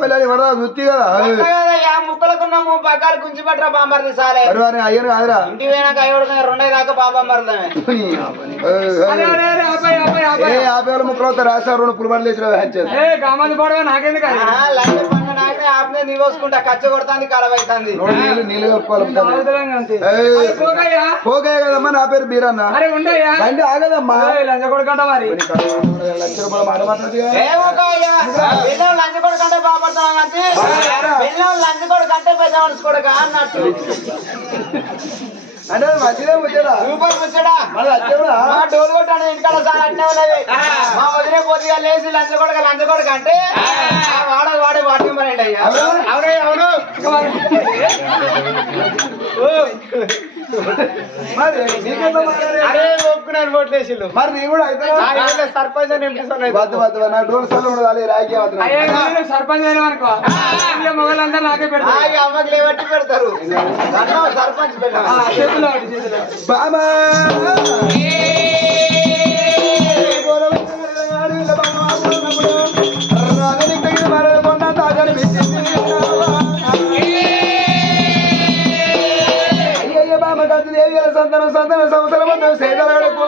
కొల్లాలి వరదా వృత్తి కదా ముక్కలకున్నాము పగ్గాలు గుంచి పట్టరా బాంబర్ది సాలే అయ్యను కాదురా ఇంటి పోయినాక అయ్యోడు రెండే దాకా బాంబర్దమే ఆపేవాళ్ళు ముక్కలు అవుతారు రాశారు రెండు పులిబడి లేచిన లంచ పండు నాకే ఆపనే నీవోసుకుంటా కచ్చ కొడుతుంది ఖరాబ్ అవుతుంది నీళ్ళు పోగా కదమ్మా నా పేరు బీరన్న బండి ఆగదమ్మా లంచ కొడుకంట మరి లక్ష రూపాయలు మాట మాట్లాడుతుంది లంచ కొడుకంటే బాగుపడతాం అంటే లంచ కొడుకంటే పెద్ద మనిషి కొడుక అన్నట్టు అంటే మంచిదే ముచ్చడా సూపర్ ముచ్చడా డోలు కొట్టాడు ఇంటికాడ సార్ అట్నే ఉన్నది మా వదిలే పోతుగా లేచి లంచ కొడుక అంటే వాడే వాటి మరి అయ్యా అవునే అవును అరే ఒప్పుకున్నాను ఓట్లేసిల్లు మరి నీ కూడా అయితే సర్పంచ్ అని నా డోర్ సార్లు ఉండదు రాజకీయ సర్పంచ్ అయినామనుకో మొగలందరూ నాకే పెడతారు అమ్మకి లేబట్టి పెడతారు సర్పంచ్ బాబా సంతానం సంవత్సరం సేదలకు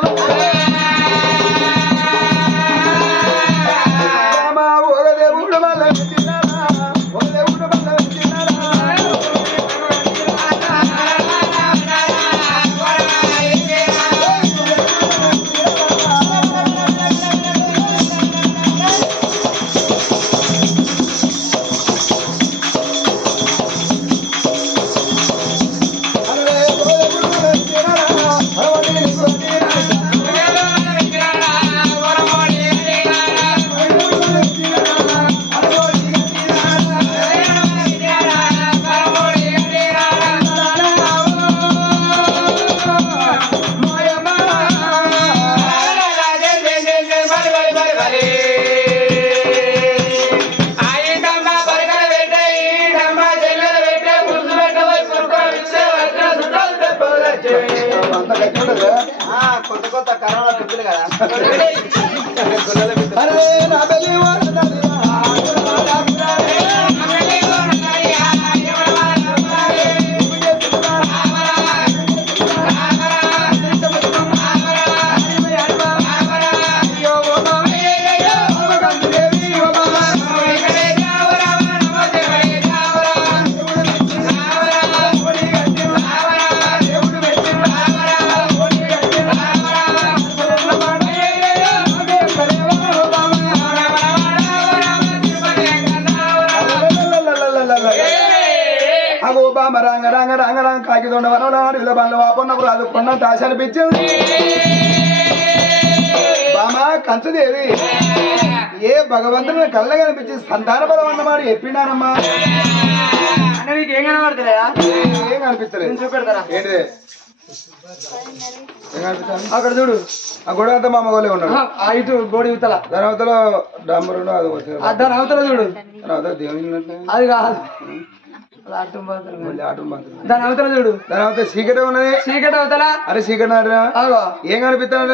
ఒక దేవుడు మళ్ళీ ఒక దేవుడు కొత్త కొత్త కరోనా పిల్లలు కదా రంగ రంగ రంగ రంగ కాకి దొండ వనవాడు ఇలా బండ్లు వాపన్నప్పుడు అది కొన్నంత ఆశ అనిపించింది బామా కంచదేవి ఏ భగవంతుని కళ్ళ కనిపించి సంతాన బలం అన్నమాట చెప్పినానమ్మా నీకు ఏం కనబడతలేదా ఏం కనిపించలేదు చూపెడతారా ఏంటి అక్కడ చూడు ఆ గొడవ అంతా మా మగోలే ఉన్నాడు ఇటు గోడి యువతల దాని అవతల డాంబరు అది దాని అవతల చూడు దేవుని అది కాదు దాని అవతల చూడు దాని అవతల చీకటి ఉన్నది చీకటి అవతల అరే చీకటి ఏం కనిపిస్తాడు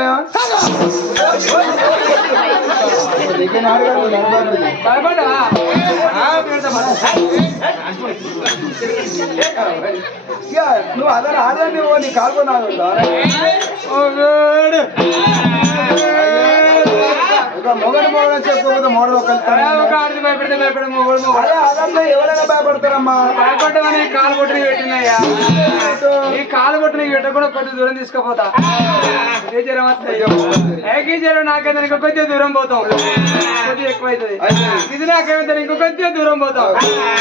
నువ్వు అదే ఆడే నువ్వు నీ కాల్గొన్నావు మొగడు మొగడు చెప్పకపోతే మోడల్ అదంతా ఎవరైనా భయపడతారమ్మా భయపడ్డమని కాలు కొట్టుని పెట్టినాయ్యా ఈ కాలు కొట్టుని పెట్టకుండా కొంచెం దూరం తీసుకుపోతా ఏ జ్వరం వస్తాయి ఏకీ జ్వరం నాకైతే ఇంకో కొద్దిగా దూరం పోతాం కొద్దిగా ఎక్కువ అవుతుంది ఇది నాకేమైతే ఇంకో కొద్దిగా దూరం పోతాం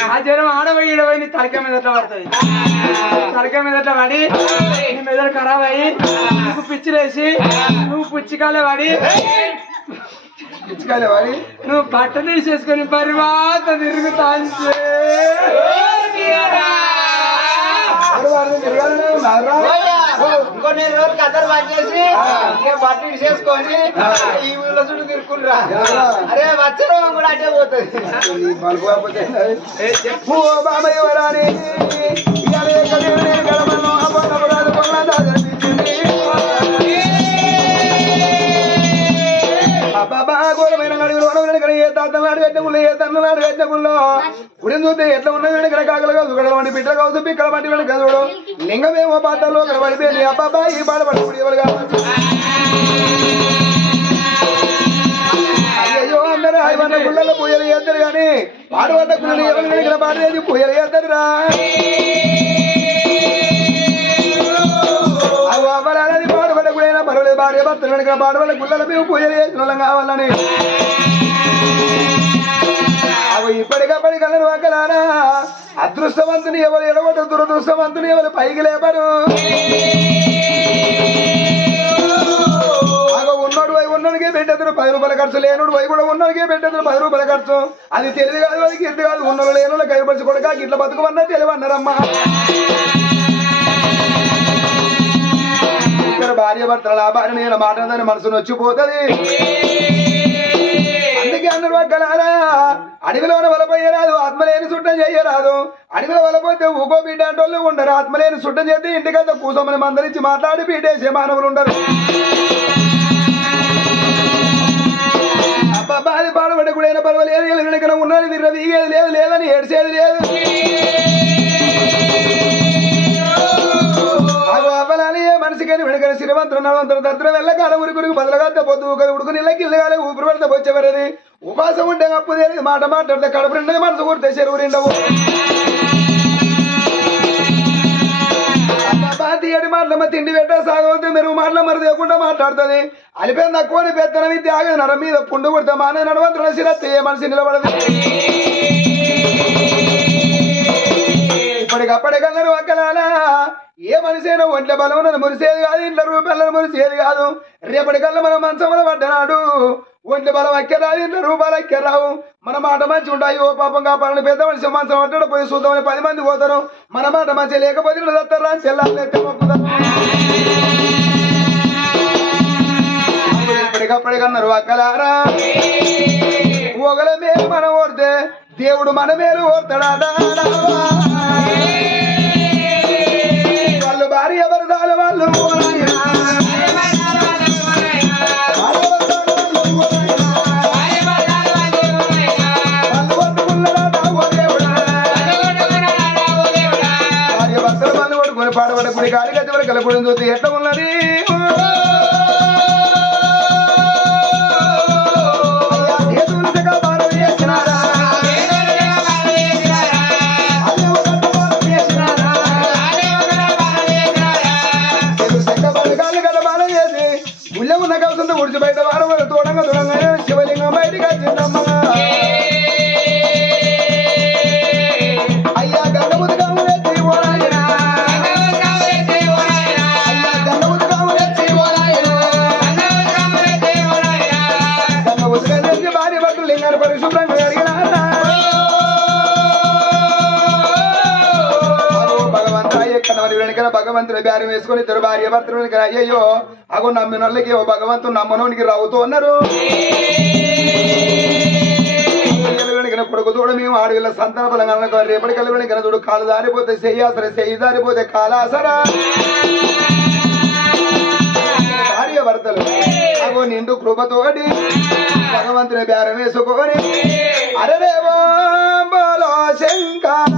ఆ జ్వరం ఆడపోయి ఈడపోయి నీ తలకాయ మీద ఎట్లా పడుతుంది తలకాయ మీద ఎట్లా పడి నీ మెదడు ఖరాబ్ అయ్యి నువ్వు పిచ్చిలేసి నువ్వు పుచ్చికాలే పడి నువ్వు బట్ట తీసేసుకొని పరివాత తిరుగుతా ఇంకొన్ని రోజులకి అందరు బంద్ చేసి బట్ట తీసేసుకొని ఈ ఊళ్ళో చుట్టూ తిరుక్కుంటురా అరే వచ్చరు కూడా అట్టే పోతుంది అబ్బాబా ఘోరమైన అడుగులు ఏ తాతనాడు పెట్టకుల్లో ఏ తన్ననాడు పెట్టకుల్లో ఉడిని చూస్తే ఎట్లా ఉన్నది ఇక్కడ కాకలు కాదు గడల వంటి బిడ్డ కావచ్చు పిక్కల వంటి వెళ్ళి కదవడు లింగమేమో పాత్రలో ఇక్కడ పడిపోయింది అబ్బాబా ఈ బాధపడి ఎవరు కావచ్చు అయ్యో అందరూ ఆయన గుళ్ళలో పూజలు చేస్తారు కానీ పాడుపడ్డ గుళ్ళు ఎవరు ఇక్కడ పాట చేసి పూజలు చేస్తారురా అవ్వరాలని పాడుపడ్డ గుడైనా పర్వాలేదు భార్య భర్తలు ఇక్కడ పాడుపడ్డ గుళ్ళలో మేము పూజలు చేసిన వాళ్ళం కావాలని అవి ఇప్పటికప్పటి కళ్ళను వాకలారా అదృష్టవంతుని ఎవరు ఎడగొట్టు దురదృష్టవంతుని ఎవరు పైకి లేపరు ఉన్నోడు వై ఉన్నోడికే పెట్టేద్దరు 10 రూపాయల ఖర్చు లేనుడు వై కూడా ఉన్నోడికే పెట్టేద్దరు 10 రూపాయల ఖర్చు అది తెలివి కాదు అది కీర్తి కాదు ఉన్నోళ్ళు లేనుడు కైపరిచి కొడక ఇట్లా బతుకుమన్నా తెలివన్నారమ్మా ఇక్కడ భార్య భర్తల ఆ భార్య నేను మాట్లాడదని మనసును వచ్చిపోతుంది అందుకే అన్నారు వక్కలారా అడవిలోన వలపోయరాదు ఆత్మలేని సుట్టం చేయరాదు అడవిలో వలపోతే ఊకో బిడ్డ అంటే వాళ్ళు ఉండరు ఆత్మలేని సుట్టం చేస్తే ఇంటికైతే కూసమని మందరించి మాట్లాడి పీటేసే మానవులు ఉండరు అబ్బాది పాడబడ్డ కూడా పర్వాలేదు వెనకన ఉన్నది విర్ర వీగేది లేదు లేదని ఏడ్చేది లేదు అవ్వలాలి ఏ మనిషికని వెనకన శ్రీమంతులు నడవంతులు దరిద్రం వెళ్ళకాల ఉరుకురికి బదులుగా పొద్దు ఉడుకుని ఇళ్ళకిల్లుగాలి ఊపిరి పడితే వచ్చేవారది ఉపాసం ఉంటే అప్పు తెలియదు మాట మాట్లాడితే కడుపు రెండది మనసు కుడితే చెరువు రెండవు తీయటి మాటలమ్మ తిండి పెట్టే సాగవుతుంది మెరుగు మాటలు మరి లేకుండా మాట్లాడుతుంది అలిపోయిన తక్కువని పెత్తనం ఇది ఆగదు నరం మీద పుండు కొడితే మాన నడవంతుల శిరత్తే ఏ మనిషి నిలబడదు ఇప్పటికప్పటికన్నారు అక్కలాలా ఏ మనిషి అయినా ఒంట్ల బలం ఉన్నది మురిసేది కాదు ఇంట్లో రూపాయలను మురిసేది కాదు రేపటికల్లా మనం మంచంలో పడ్డనాడు ఒంటి బలం అక్కెరాదు ఇంట్లో రూపాయలు అక్కెరావు మన మాట మంచి ఉంటాయి ఓ పాపం కాపాలని పెద్ద మనిషి మంచం పట్టాడు పోయి చూద్దామని 10 మంది పోతారు మన మాట మంచి లేకపోతే దత్తారా చెల్లాలి ఇప్పటికప్పటికన్నారు అక్కలారా ఒకల మేలు మనం ఓడితే దేవుడు మన మేలు ఓడతాడా వాళ్ళు భార్య భర్తలు వాళ్ళు పాడబడ్డ గుడి కాడికి వచ్చి వరకు కలపడం చూస్తే ఎట్లా ఉన్నది గుళ్ళ ఉన్న కవసంతో ఉడిచి బయట వారం తోడంగా దూరంగా శివలింగం బయటికి వచ్చిందమ్మా అయ్యా గంగముది కాము ఎత్తి ఓరాయనా భార్య భర్తలు లింగాన్ని పరిశుభ్రంగా జరిగిన భగవంతుని బ్యారం వేసుకొని ఇద్దరు భార్య భర్తలు అయ్యయ్యో అగో నమ్మిన వాళ్ళకి ఓ భగవంతుడు నమ్మనోనికి రావుతూ అన్నారు కొడుకు చూడ మేము ఆడవిల్ల సంతాన బలంగా రేపటి కలవని చూడు కాలు దారిపోతే చెయ్యాసరా చెయ్యి దారిపోతే కాలాసరా భార్య భర్తలు అగో నిండు కృపతోటి భగవంతుని బ్యారం వేసుకొని అరదేవో బోలో శంకర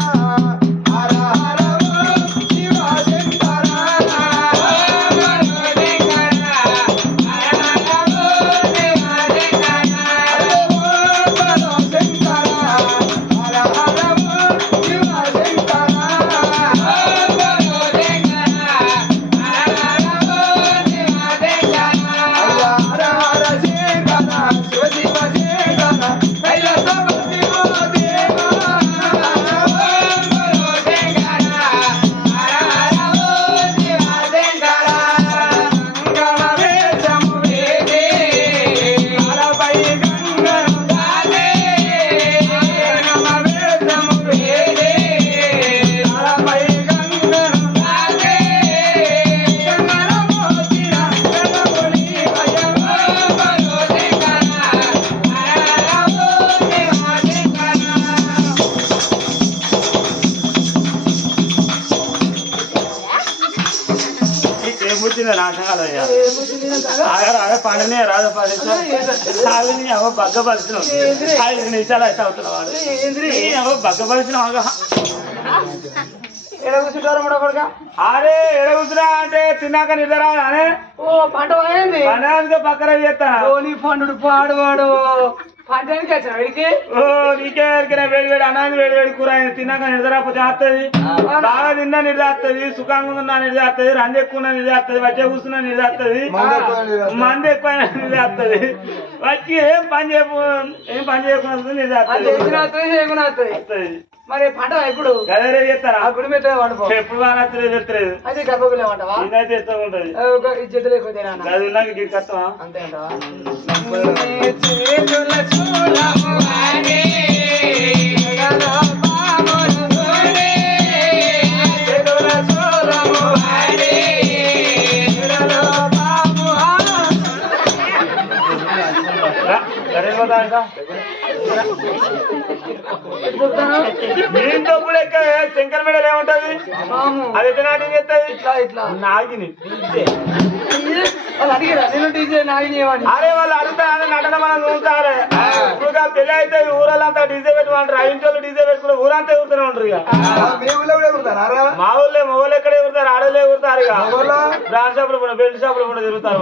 నాశనాలు అదే పండునే రాదు 10 నిమిషాలు బగ్గపరిచిన 5 నిమిషాలు అయితే అవుతున్నా వాడు బగ్గపరిచిన ఎడ కూర్చుంటారు మూడో కొడుక అరే ఎడ కూర్చున్నా అంటే తిన్నాక నిద్ర అనే ఓ పంట పోయింది పనానికి పక్కన చేస్తా ఓ నీ పండు పాడువాడు పంటానికి వచ్చాను వీడికి ఓ నీకే వేడి వేడి అన్నాన్ని వేడి వేడి కూర ఆయన తిన్నాక నిద్రపోతే వస్తుంది బాగా తిన్నా నిద్రస్తుంది సుఖంగా ఉన్నా నిద్రస్తుంది రంది ఎక్కువ నిద్రస్తుంది వచ్చే కూర్చున్నా నిద్రస్తుంది మంది ఎక్కువ నిద్రస్తుంది వచ్చి ఏం పని చేయకుండా నిద్రస్తుంది మరి పంట ఎప్పుడు గదే చేస్తారా గుడి మీద పడుకో ఎప్పుడు బాగా తెలియదు అయితే గర్భగులే ఉంటావా ఇదైతే ఇస్తూ ఉంటది ఇజ్జత్ లేకపోతే గది నాకు గిడి కష్టమా అంతే అంటావా నేను తప్పుడు ఎక్క శంకర్ మెడలు ఏముంటది అది ఎంత నాట్యం చేస్తుంది ఇట్లా నాగిని వాళ్ళు అడిగారా నేను డీజే నాగిని అరే వాళ్ళు అడుగుతారు నటన మనం చూస్తారే ఇప్పుడు పెళ్లి అయితే ఊరంతా డీజే పెట్టుకుంటారు ఇంట్లో డీజే పెట్టుకుని ఊరంతా ఎగురుతూనే ఉంటారు ఇక మా ఊళ్ళో మొగలు ఎక్కడ ఎగురుతారు ఆడలే ఎగురుతారు ఇక బ్రాండ్ షాపులు కూడా బెల్ట్ షాపులు కూడా తిరుగుతారు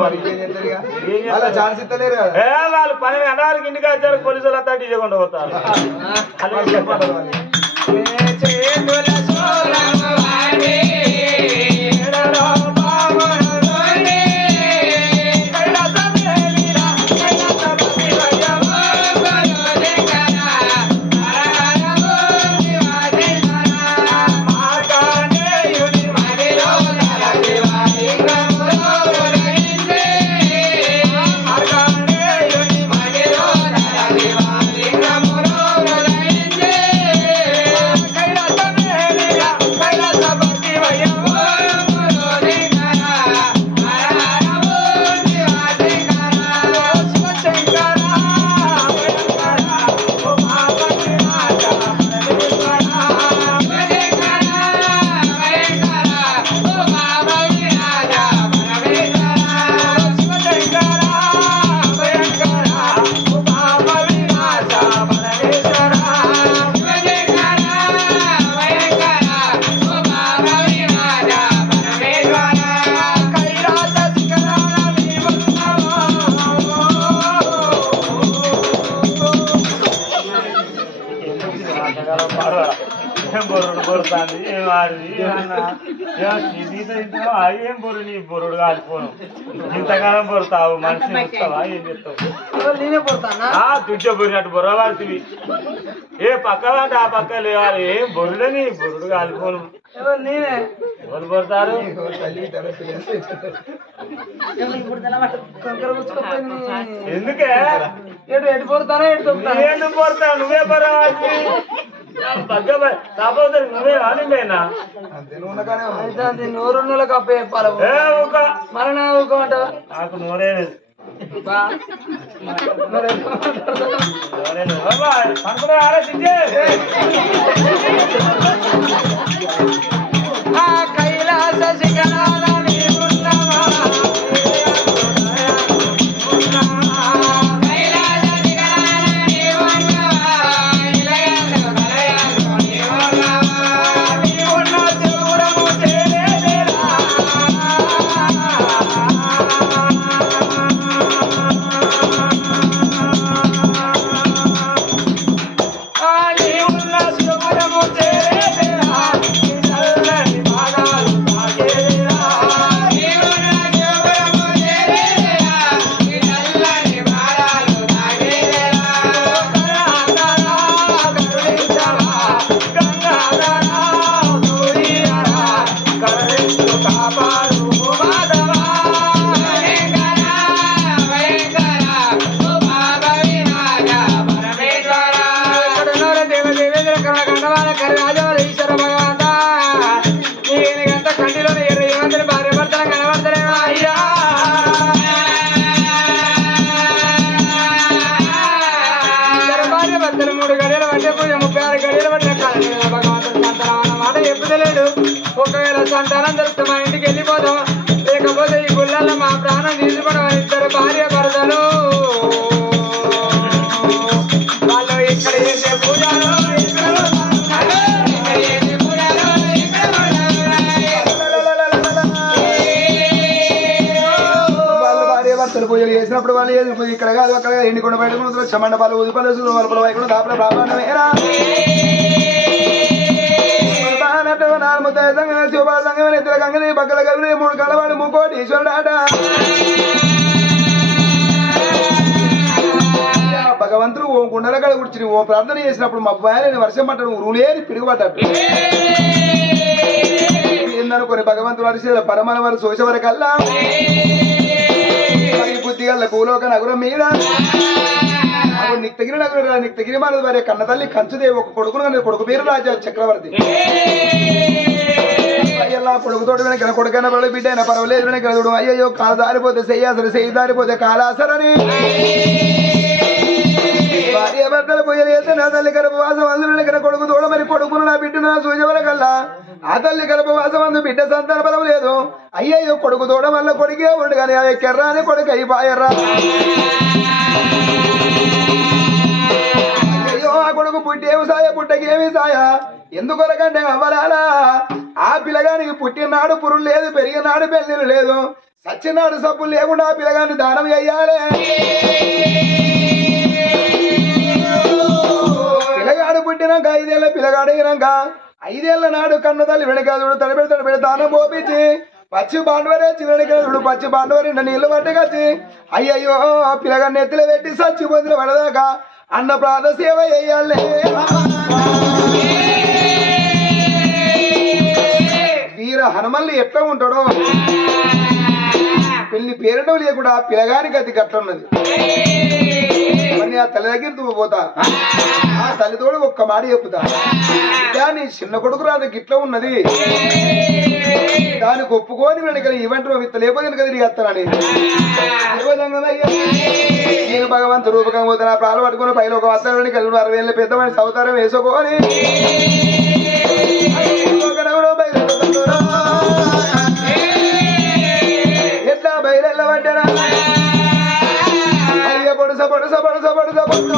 వాళ్ళు 12 గంటలకి ఇంటికి వచ్చారు పోలీసు వాళ్ళంతా డీజే కొండ పోతారు ఏం బొరు నీ బొరుడు కాలిపోను ఇంతకాలం బొరుతావు మనిషిని వస్తావా ఏం చెప్తావు నేనే పోతానా దుడ్డ బొరినట్టు బొర్ర పడుతుంది ఏ పక్క అంటే ఆ పక్క లేవాలి ఏం బొరుడని బొరుడు కాలిపోను నేనే ఎవరు బొరుతారు ఎందుకే ఎటు పోతానా ఎటు దొరుకుతాను ఎందుకు బొరుతావు నువ్వే బొరవాలి నువ్వే ఆనిండేనా నూరు నెలలకు అప్ప చెప్పాలి మరి నా ఊకమంట నాకు నూరే కైలాస శిఖరాల నీవున్నావా ఒకవేళ సంతానం దొరికితే మా ఇంటికి వెళ్ళిపోదాం లేకపోతే ఈ గుళ్ళ ఇవాళ మా ప్రాణం తీసుకోవడం ఇద్దరు భార్య భర్తలు వాళ్ళు ఇక్కడ చేసే పూజలు పూజలు చేసినప్పుడు వాళ్ళు ఇక్కడ కాదు అక్కడ ఎండికొండ బయట చమండపాలు ఉదిపలు వలపల వైకుండా దాపల ప్రాణమేరా శివపాల సంగం ఇతర గంగని బగ్గల గల్లి 3 కలవాడు ముకోటి ఈశ్వరుడాట భగవంతుడు ఓ గుండెల కడ కూర్చుని ఓ ప్రార్థన చేసినప్పుడు మా అబ్బాయి వర్షం పడ్డాడు ఉరులేని పిడుగుపడ్డాడు ఏందనుకొని భగవంతుడు అరిసి పరమన వారు శోషవర కల్లా బుద్ధి గల్ల భూలోక నగరం మీద నిక్తగిరి నగరం నిక్తగిరి మన వారి కన్న తల్లి కంచుదేవి ఒక కొడుకును కొడుకు పేరు రాజా చక్రవర్తి అయ్యల్లా కొడుకుతోటి వెనక కొడుకైనా పర్వాలేదు బిడ్డ అయినా పర్వాలేదు వెనక చూడు అయ్యో కాలు దారిపోతే చెయ్యాసరి చెయ్యి దారిపోతే కాలాసరని భార్య భర్తల పూజలు చేస్తే నా తల్లి గర్భవాసం అందులో ఇక్కడ కొడుకు తోడ మరి కొడుకును నా బిడ్డను నా సూచవల కల్లా ఆ తల్లి గర్భవాసం అందు బిడ్డ సంతాన బలం లేదు అయ్యయ్యో కొడుకు తోడ వల్ల కొడుకే ఉండు కానీ అది కెర్రా అని కొడుకు అయిపోయర్రా అయ్యో ఆ కొడుకు పుట్టేమి సాయ పుట్టకేమి సాయ ఎందుకొరకంటే అవ్వలాలా ఆ పిల్లగానికి పుట్టినాడు పురులు లేదు పెరిగినాడు పెళ్లిలు లేదు సచ్చినాడు సబ్బులు లేకుండా ఆ పిల్లగాన్ని దానం చెయ్యాలి పిల్లగాడు పుట్టినాక 5 ఏళ్ళ పిల్లగాడు అయినాక 5 ఏళ్ల నాడు కన్న తల్లి వెనకాదుడు తడిపెడి దానం పోపించి పచ్చి బాండవరే చివరికాదుడు పచ్చి బాండవరి నీళ్లు పట్టుకొచ్చి అయ్యయ్యో ఆ పిల్లగాన్ని ఎత్తులు పెట్టి సచ్చిపోతున్న పడదాకా అన్న ప్రాణ సేవ చెయ్యాలి వీర హనుమల్లి ఎట్లా ఉంటాడో పెళ్లి పేరటం లేకుండా పిల్లగానికి అది గట్లున్నది మరి ఆ తల్లి దగ్గర పోతా ఆ తల్లితోడు ఒక్క మాట చెప్పుతా దాని చిన్న కొడుకు రాదు గిట్లా ఉన్నది దానికి ఒప్పుకొని వెనక ఈవెంట్ విత్త లేకపోతే కదా తిరిగి వస్తానని నేను భగవంతు రూపకం పోతున్నా ప్రాణాలు పట్టుకుని పైన ఒక వస్తానని కలిగి 60 ఏళ్ళ పెద్ద మనిషి అవతారం వేసుకోని ఎట్లా బయలువడ్డరా అయ్య పొడుస పొడుస పొడుస పొడుస పొడుస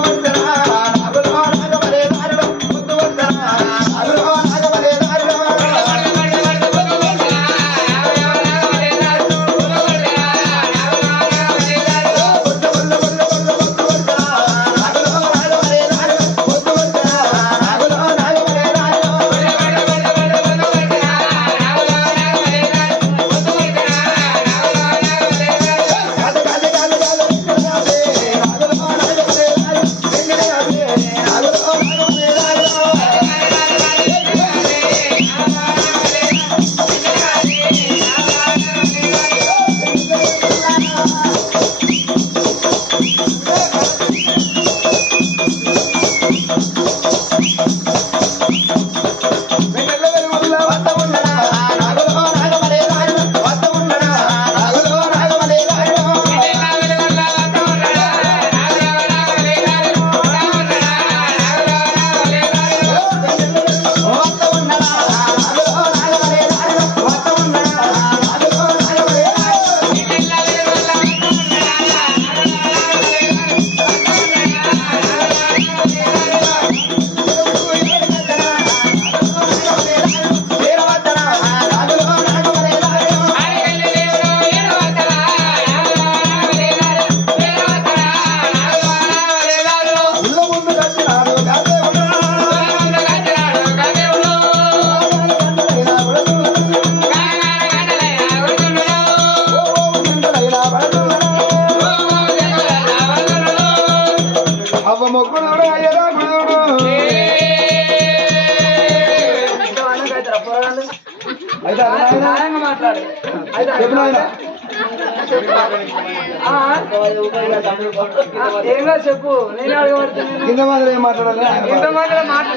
చెప్పు నేను అడగబడుతున్నాను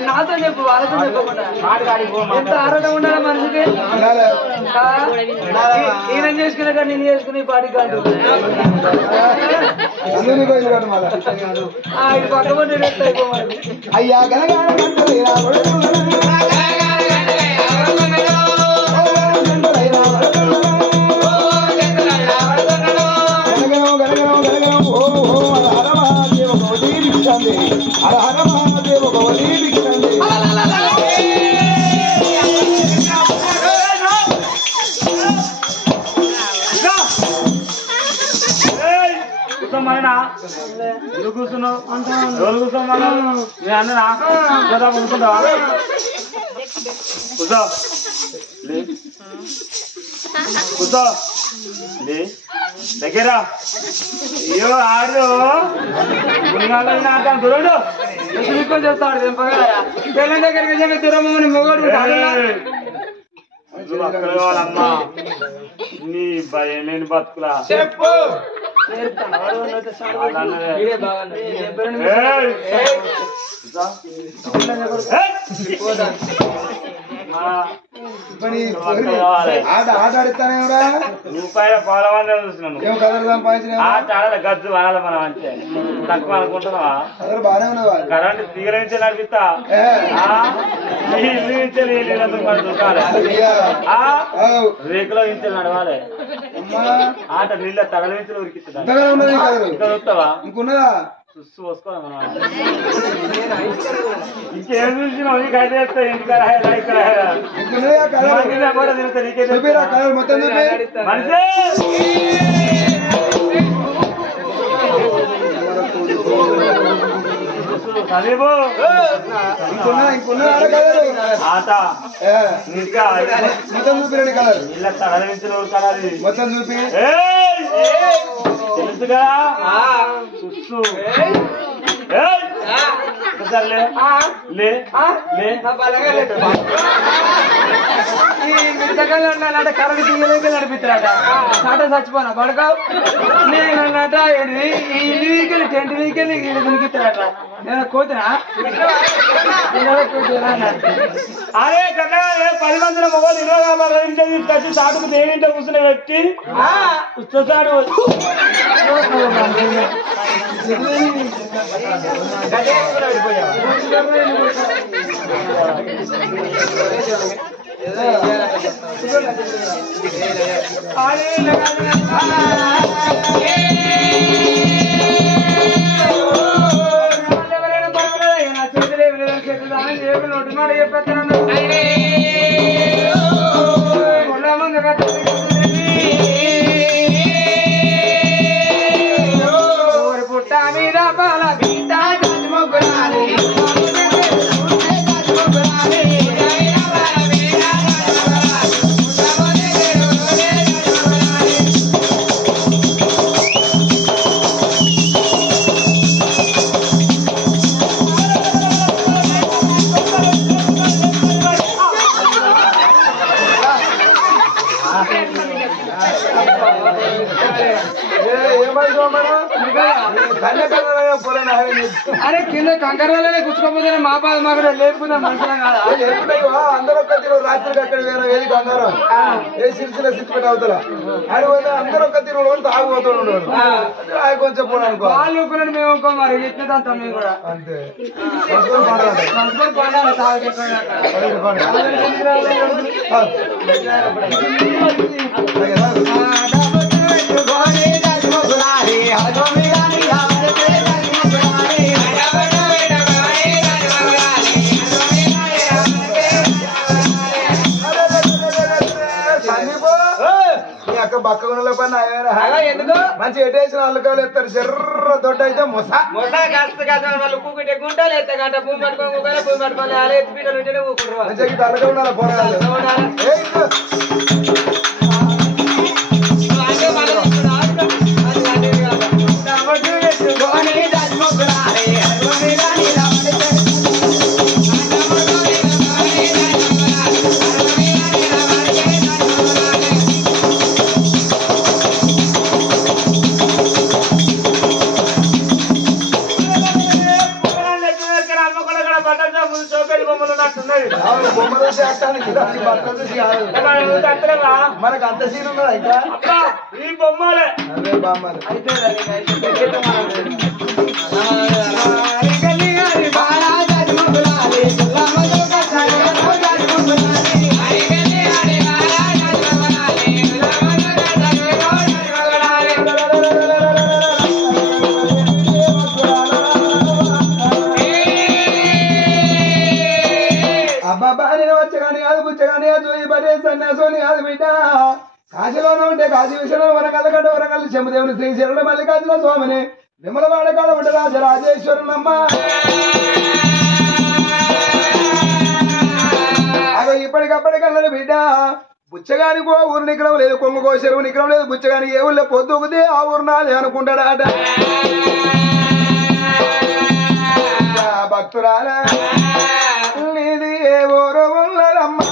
నాతో చెప్పు వాళ్ళతో చెప్పకుండా ఎంత ఆరోగ్యం ఉండాలి మనిషికి ఈయన చేసుకునే కానీ నేను చేసుకుని పాడి కాదు ఇది పక్కబడి అయిపోవాలి అయ్యా హర హర మహాదేవ భవనీ భిక్షండి కూర్చోమైనా ఎందుకు కూర్చున్నావు రోజు కూర్చోమన్నా నేను అన్ననా కూర్చోదా కూర్చుంటావా కూర్చో లే కూర్చో లే దగ్గర అయ్యో ఆడు ఆడతాను దూరండు చెప్తాడు పెళ్ళ దగ్గరికి దూరం మొగడు అమ్మా నీ భయం లేని బతుకులా చెప్పు ఆట ఆడతానేమరా రూపాయల పాలవాన్ని చూసినాను ఏం కలర్ సంపాదించిన ఆట ఆడాలి గజ్జు వాడాలి మనం అంతే తక్కువ అనుకుంటున్నావా కలర్ బాగానే ఉన్నవా కరెంట్ తీగల నుంచి నడిపిస్తా ఇల్లు నుంచి రేకులో నుంచి నడవాలి ఆట నీళ్ళ తగల నుంచి ఉరికిస్తా ఇంకా చూస్తావా ఇంకున్నదా చూస్తూ వసుకోవాలి మనం ఇంకేం చూసినావు నీకు అయితే చెప్తా ఇంటికి కలర్ మొత్తం మనిషి చదివు ఇంకున్నా ఆట నీట్గా మొత్తం చూపిరండి కలర్ నీళ్ళ తగల నుంచి ఉరకాలి మొత్తం చూపి తెలుసుగా చూస్తూ లే కరెంట్ తీయలేక నడిపిస్తారట ఆట చచ్చిపోనా పడకావు నేనన్నట వీకెళ్ళి 10 వీకెళ్ళి దునికిస్తారట నేను కోతినా అరే కదా 10 మందిలో మొగలు 20 తీసుకొచ్చి సాటుకు దేనింటే కూర్చుని పెట్టి ఉత్తసాడు నోటి చెప్పేస్తాను పుట్ట మీద పాల గీత మొగ్గురాలి అరే కింద కంకర్రాలనే కూర్చోకపోతే మా బాధ మా కూడా లేపుకుందాం మనుషులం కాదా అందరూ ఒక్క తీరు రాత్రికి అక్కడ వేరే ఏది కంగారం ఏ సిరిసిల సిచ్చుపెట్టి అవుతారా అది పోతే అందరూ ఒక్క తీరు తాగిపోతున్నాడు కొంచెం పోను అనుకో వాళ్ళు ఊరుకున్నాడు మేము ఊరుకో మరి ఇచ్చినంత మేము కూడా అంతే మనసుకొని పండాలి బక్కగుణల పని ఎందుకు మంచి ఎటేసిన అల్లుకాలు ఎత్తారు జర్ర దొడ్డ అయితే మొస వాళ్ళు కూకుంటే గుంటలు ఎత్త గంట భూమి పట్టుకోవాలి భూమి పట్టుకోవాలి అలా ఎత్తి పీటలు ఉంటేనే ఊకుంటారు మంచిగా అల్లగా ఉండాలి పోరాలు మనకు అంత సీన్ ఉన్నదా ఇంకా ఈ బొమ్మలే అదే బామ్మలు సన్యాసోని కాదు బిడ్డ కాశీలోనే ఉంటే కాశీ విషయంలో వరకల్లగడ్డ వరకల్లి చెమ్మదేవుని శ్రీశైలంలో మల్లికార్జున స్వామిని నిమ్మలవాడ కాడ ఉంటే రాజరాజేశ్వరునమ్మ అగో ఇప్పటికప్పటికల్లని బిడ్డ బుచ్చగానికి ఓ ఊరు నిగ్రహం లేదు కొంగుకో చెరువు నిగ్రహం లేదు బుచ్చగానికి ఏ ఊళ్ళో పొద్దుకుతే ఆ ఊరు నాది అనుకుంటాడట భక్తురాల నీది ఏ ఊరు ఉన్నదమ్మా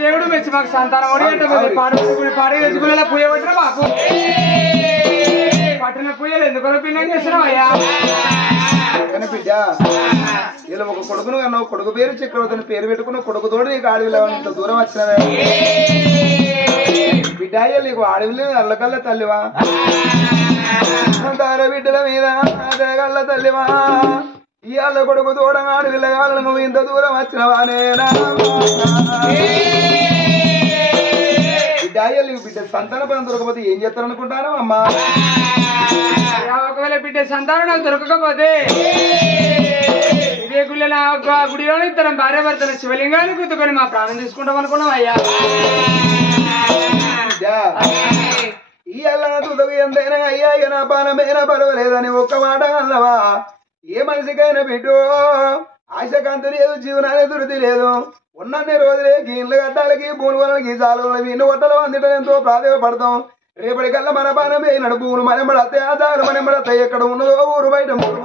దేవుడు మెచ్చి మాకు సంతానం పాడేసుకునేలా పూయ పట్టిన మాకు పట్టిన పూయలు ఎందుకు పిల్లని చేసినావు అయ్యా బిడ్డ ఇలా ఒక కొడుకును కన్నా కొడుకు పేరు చక్రవర్తిని పేరు పెట్టుకున్న కొడుకు తోడు నీకు అడవిలో ఇంత దూరం వచ్చినవే బిడ్డ నీకు అడవిలో అల్లకల్ల తల్లివా బిడ్డల మీద కల్ల తల్లివా ఇవాళ కొడుకు తోడగాడు వీళ్ళగాళ్ళు నువ్వు ఇంత దూరం వచ్చినవానేనా బిడ్డ బిడ్డ సంతాన పదం దొరకపోతే ఏం చేస్తారు అనుకుంటాను అమ్మా ఒకవేళ బిడ్డ సంతానం నాకు దొరకకపోతే ఇదే గుళ్ళ గుడిలో ఇద్దరం భార్య భర్తలు శివలింగాన్ని గుర్తుకొని మా ప్రాణం తీసుకుంటాం అనుకున్నాం అయ్యా ఇవాళ తుదవి ఎంతైనా అయ్యా ఇక నా పానమైనా పర్వాలేదని ఒక్క మాట అన్నవా ఏ మనిషికైనా బిడ్డు ఆశకాంతి లేదు జీవనాన్ని దురిది లేదు ఉన్నన్ని రోజులే గీన్లు గడ్డాలకి భూమి వలకి జాలు వీళ్ళు వట్టలు అందిట ఎంతో ప్రాధాన్యపడతాం రేపటికల్లా మన పానం వేయినడు భూములు మనెంబడతాయి ఆ జాలు మనెంబడతాయి ఎక్కడ ఉన్నదో ఊరు బయట మూడు